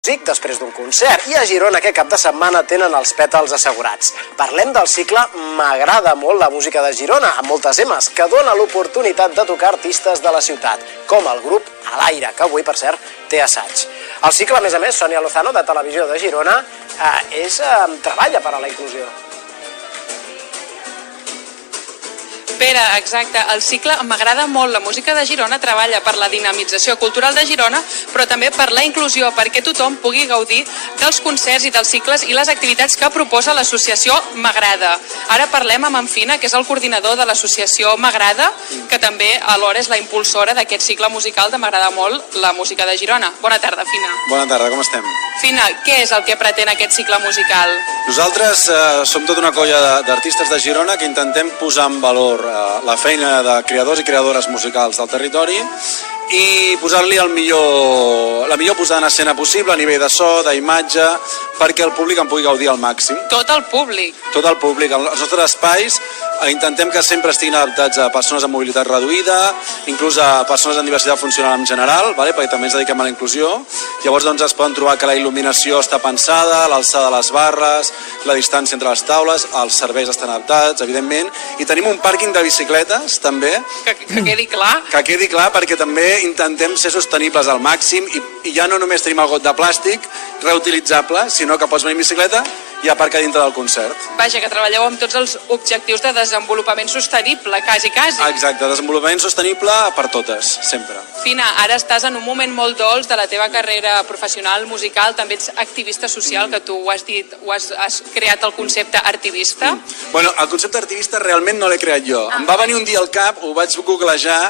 després d'un concert, i a Girona aquest cap de setmana tenen els pètals assegurats. Parlem del cicle M'agrada molt la música de Girona, amb moltes emes, que dona l'oportunitat de tocar artistes de la ciutat, com el grup A l'Aire, que avui, per cert, té assaig. El cicle, a més, Sònia Lozano, de Televisió de Girona, treballa per a la inclusió. Pere, exacte. El cicle M'agrada molt la música de Girona treballa per la dinamització cultural de Girona, però també per la inclusió, perquè tothom pugui gaudir dels concerts i dels cicles i les activitats que proposa l'associació M'agrada. Ara parlem amb en Fina, que és el coordinador de l'associació M'agrada, que també alhora és la impulsora d'aquest cicle musical de M'agrada molt la música de Girona. Bona tarda, Fina. Bona tarda, com estem? Fina, què és el que pretén aquest cicle musical? Nosaltres som tota una colla d'artistes de Girona que intentem posar en valor la feina de creadors i creadores musicals del territori i posar-li la millor posada en escena possible a nivell de so, d'imatge, perquè el públic en pugui gaudir al màxim. Tot el públic? Tot el públic. Els nostres espais intentem que sempre estiguin adaptats a persones amb mobilitat reduïda, inclús a persones amb diversitat funcional en general, perquè també ens dediquem a la inclusió. Llavors es poden trobar que la il·luminació està pensada, l'alçada de les barres, la distància entre les taules, els serveis estan adaptats, evidentment, i tenim un pàrquing de bicicletes, també. Que quedi clar. Que quedi clar, perquè també intentem ser sostenibles al màxim i ja no només tenim el got de plàstic reutilitzable, sinó que pots venir en bicicleta i aparcar dintre del concert. Vaja, que treballeu amb tots els objectius de desenvolupament sostenible, quasi. Exacte, desenvolupament sostenible per totes, sempre. Fina, ara estàs en un moment molt dolç de la teva carrera professional musical, també ets activista social, que tu ho has dit, has creat el concepte artivista. Bueno, el concepte artivista realment no l'he creat jo. Em va venir un dia al cap, ho vaig googlejar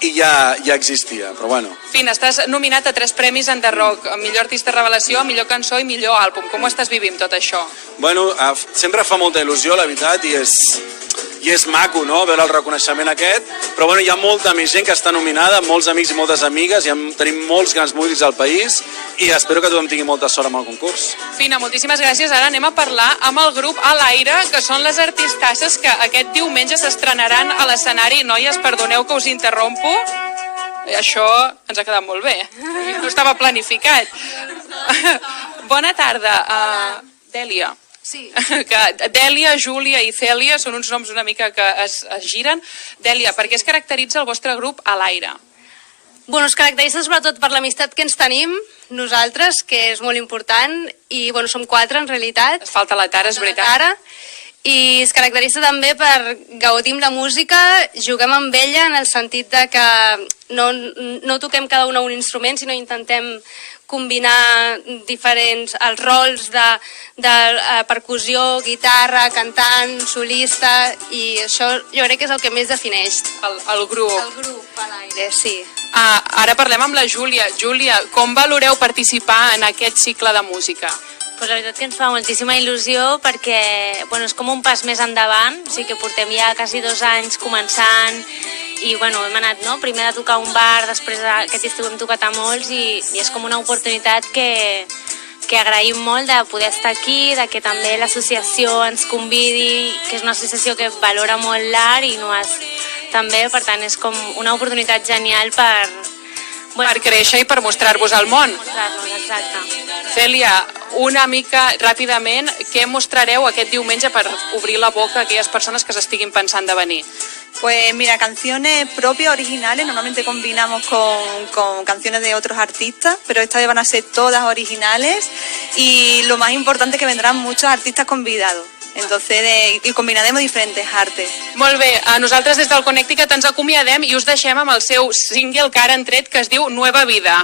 i ja existia, però bueno. Fina, estàs nominat a 3 premis en The Rock, millor artista revelació, millor cançó i millor àlbum. Com ho estàs vivint tot això? Bueno, sempre fa molta il·lusió, la veritat, i és maco, no?, veure el reconeixement aquest, però bueno, hi ha molta més gent que està nominada, molts amics i moltes amigues, tenim molts grans músics al país i espero que tothom tingui molta sort amb el concurs. Fina, moltíssimes gràcies. Ara anem a parlar amb el grup A l'Aire, que són les artistasses que aquest diumenge s'estrenaran a l'escenari. Noies, perdoneu que us interrompo, això ens ha quedat molt bé, no estava planificat. Bona tarda, Dèlia. Sí. Dèlia, Júlia i Cèlia són uns noms una mica que es giren. Dèlia, per què es caracteritza el vostre grup A l'Aire? Bueno, es caracteritza sobretot per l'amistat que ens tenim nosaltres, que és molt important, i bueno, som 4 en realitat. Es falta la Tara, és veritat. I es caracteritza també per gaudir amb la música, juguem amb ella en el sentit de que no toquem cada una un instrument, sinó intentem combinar diferents els rols de percussió, guitarra, cantant, solista, i això jo crec que és el que més defineix el grup. El grup A l'Aire, sí. Ara parlem amb la Júlia. Júlia, com valoreu participar en aquest cicle de música? Pues la veritat que ens fa moltíssima il·lusió perquè és com un pas més endavant, o sigui que portem ja quasi 2 anys començant i hem anat primer de tocar a un bar, després aquest estiu hem tocat a molts i és com una oportunitat que agraïm molt de poder estar aquí, de que també l'associació ens convidi, que és una associació que valora molt l'art i també, per tant, és com una oportunitat genial per créixer i per mostrar-vos al món. Exacte. Cèlia, una mica ràpidament, què mostrareu aquest diumenge per obrir la boca a aquelles persones que s'estiguin pensant de venir? Pues mira, canciones propias, originales, normalmente combinamos con canciones de otros artistas, pero esta vez van a ser todas originales y lo más importante es que vendrán muchos artistas convidados. Entonces, i combinarem diferents artes. Molt bé, nosaltres des del Connecticut ens acomiadem i us deixem amb el seu single que ara han tret, que es diu Nueva Vida.